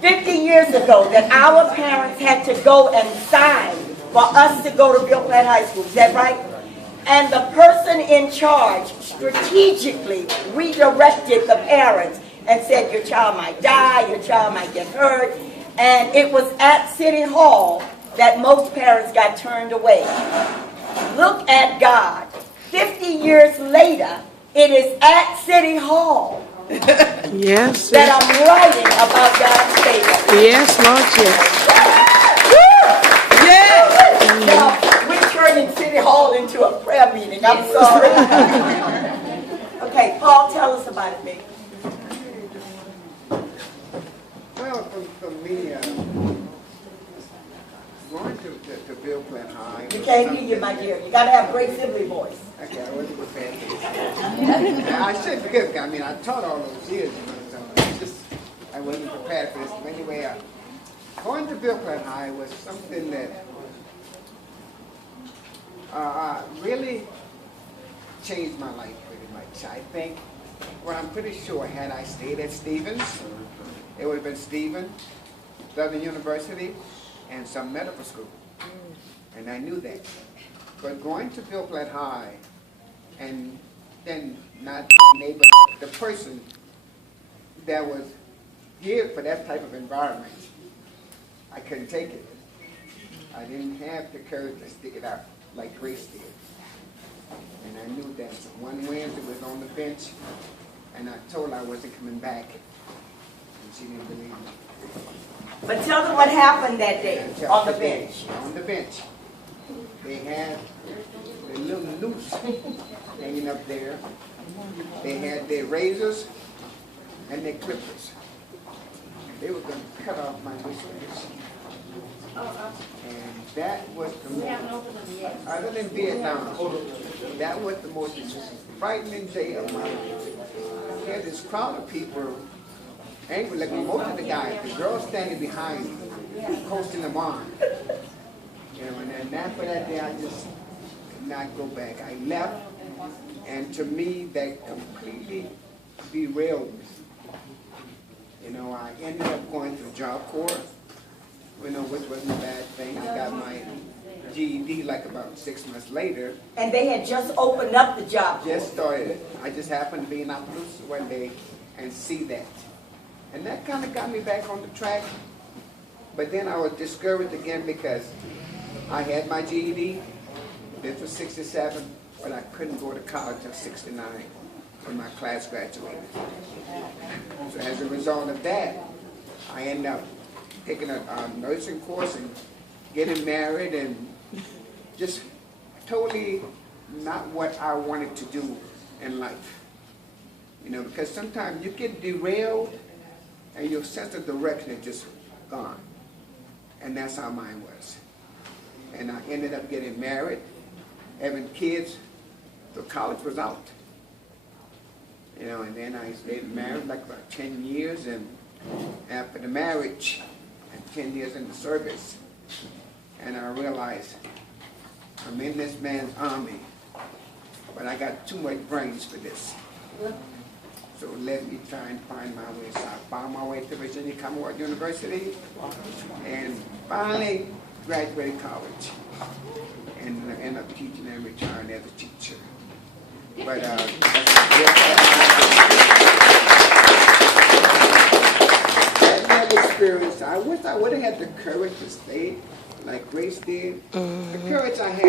50 years ago that our parents had to go and sign for us to go to Ville Platte High School. Is that right? And the person in charge strategically redirected the parents and said, your child might die, your child might get hurt. And it was at City Hall that most parents got turned away. Look at God. 50 years later, it is at City Hall Yes. that I'm writing about God's favor. Yes, Lord, yes. Now, we're turning City Hall into a prayer meeting. I'm sorry. Okay, Paul, tell us about it, baby. Well, for me, going to Ville Platte High. You can't hear you, my dear. You got to have great Sibley voice. Okay, I wasn't prepared for this. I should because I mean I taught all those years, so it's just I wasn't prepared for this. But anyway, going to Ville Platte High was something that really changed my life pretty much. I think, well, I'm pretty sure had I stayed at Stevens, it would have been Stevens, Southern University, and some medical school. And I knew that. But going to Ville Platte High and then not being able, the person that was geared for that type of environment, I couldn't take it. I didn't have the courage to stick it out like Grace did. And I knew that. So one Wednesday was on the bench, and I told her I wasn't coming back. And she didn't believe me. But tell them what happened that day on the bench. On the bench. They had a little noose hanging up there. They had their razors and their clippers. They were going to cut off my whiskers. And that was the most, other than Vietnam, that was the most frightening day of my life. We had this crowd of people, angry looking, most of the guys, the girls standing behind me, coasting them on. You know, and then after that day, I just could not go back. I left, and to me, that completely derailed me. You know, I ended up going to the Job Corps, you know, which wasn't a bad thing. I got my GED like about 6 months later. And they had just opened up the job. Just started. I just happened to be in Appaloosa one day and see that. And that kind of got me back on the track. But then I was discouraged again because I had my GED. This was 67, but I couldn't go to college until 69 when my class graduated. So as a result of that, I ended up taking a nursing course and getting married and just totally not what I wanted to do in life. You know, because sometimes you get derailed and your sense of direction is just gone. And that's how mine was. And I ended up getting married, having kids, so college was out. You know, and then I stayed married like about 10 years, and after the marriage, and 10 years in the service, and I realized I'm in this man's army, but I got too much brains for this. So let me try and find my way. So I found my way to Virginia Commonwealth University, and finally graduated college, and I ended up teaching and retiring as a teacher. But that experience, I wish I would have had the courage to stay like Grace did. The courage I had.